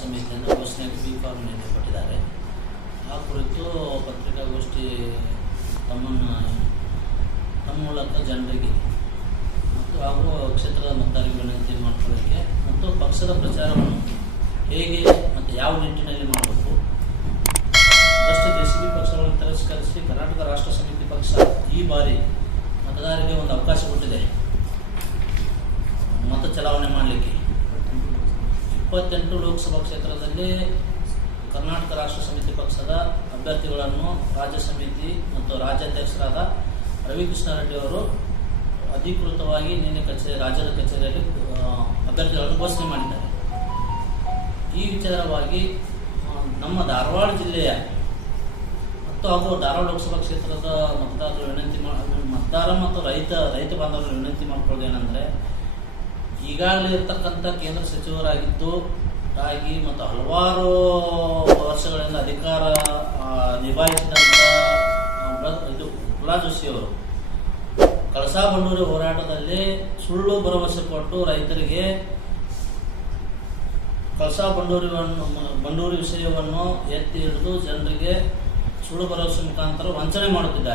ಸಮಿತಿಯನ್ನು ಘೋಷಣೆಗೆ B form ಕೊಟ್ಟಿದ್ದಾರೆ. ಆ ಕುರಿತು ಪತ್ರಿಕಾಗೋಷ್ಠಿ ತಮ್ಮನ್ನು, ತಮ್ಮ ಮೂಲಕ ಜನರಿಗೆ ಮತ್ತು ಹಾಗೂ ಕ್ಷೇತ್ರದ ಮತದಾರರಿಗೆ ವಿನಂತಿ ಮಾಡ್ಕೊಳ್ಳೋಕ್ಕೆ ಮತ್ತು ಪಕ್ಷದ ಪ್ರಚಾರವನ್ನು ಹೇಗೆ ಮತ್ತು ಯಾವ ನಿಟ್ಟಿನಲ್ಲಿ ಮಾಡಬೇಕು. ಫಸ್ಟ್ ಜೆ ಸಿ ಬಿ ಪಕ್ಷಗಳನ್ನು ತಿರಸ್ಕರಿಸಿ ಕರ್ನಾಟಕ ರಾಷ್ಟ್ರ ಸಮಿತಿ ಪಕ್ಷ ಈ ಬಾರಿ ಮತದಾರರಿಗೆ ಒಂದು ಅವಕಾಶ ಕೊಟ್ಟಿದೆ. ಮತ ಚಲಾವಣೆ ಮಾಡಲಿಕ್ಕೆ. ಇಪ್ಪತ್ತೆಂಟು ಲೋಕಸಭಾ ಕ್ಷೇತ್ರದಲ್ಲಿ ಕರ್ನಾಟಕ ರಾಷ್ಟ್ರ ಸಮಿತಿ ಪಕ್ಷದ ಅಭ್ಯರ್ಥಿಗಳನ್ನು ರಾಜ್ಯ ಸಮಿತಿ ಮತ್ತು ರಾಜ್ಯಾಧ್ಯಕ್ಷರಾದ ರವಿಕೃಷ್ಣ ರೆಡ್ಡಿ ಅವರು ಅಧಿಕೃತವಾಗಿ ನಿನ್ನೆ ಕಚೇರಿ, ರಾಜ್ಯದ ಕಚೇರಿಯಲ್ಲಿ ಅಭ್ಯರ್ಥಿಗಳನ್ನು ಘೋಷಣೆ ಮಾಡಿದ್ದಾರೆ. ಈ ವಿಚಾರವಾಗಿ ನಮ್ಮ ಧಾರವಾಡ ಜಿಲ್ಲೆಯ ಮತ್ತು ಹಾಗೂ ಧಾರವಾಡ ಲೋಕಸಭಾ ಕ್ಷೇತ್ರದ ಮತದಾರರು ವಿನಂತಿ ಮಾಡಿ ಮತದಾರ ಮತ್ತು ರೈತ ರೈತ ಬಾಂಧವರು ವಿನಂತಿ ಮಾಡ್ಕೊಳ್ಳೋದು ಏನಂದರೆ ಈಗಾಗಲೇ ಇರ್ತಕ್ಕಂಥ ಕೇಂದ್ರ ಸಚಿವರಾಗಿದ್ದು ಆಗಿ ಮತ್ತು ಹಲವಾರು ವರ್ಷಗಳಿಂದ ಅಧಿಕಾರ ನಿಭಾಯಿಸಿದಂಥ ಇದು ಗುಲಾ ಜೋಶಿ ಅವರು. ಕಳಸಾ ಬಂಡೂರಿ ಹೋರಾಟದಲ್ಲಿ ಸುಳ್ಳು ಭರವಸೆ ಕೊಟ್ಟು ರೈತರಿಗೆ ಕಳಸಾ ಬಂಡೂರಿವನ್ನು ಬಂಡೂರಿ ವಿಷಯವನ್ನು ಎತ್ತಿ ಹಿಡಿದು ಜನರಿಗೆ ಸುಳ್ಳು ಭರವಸೆ ಮುಖಾಂತರ ವಂಚನೆ ಮಾಡುತ್ತಿದ್ದಾರೆ.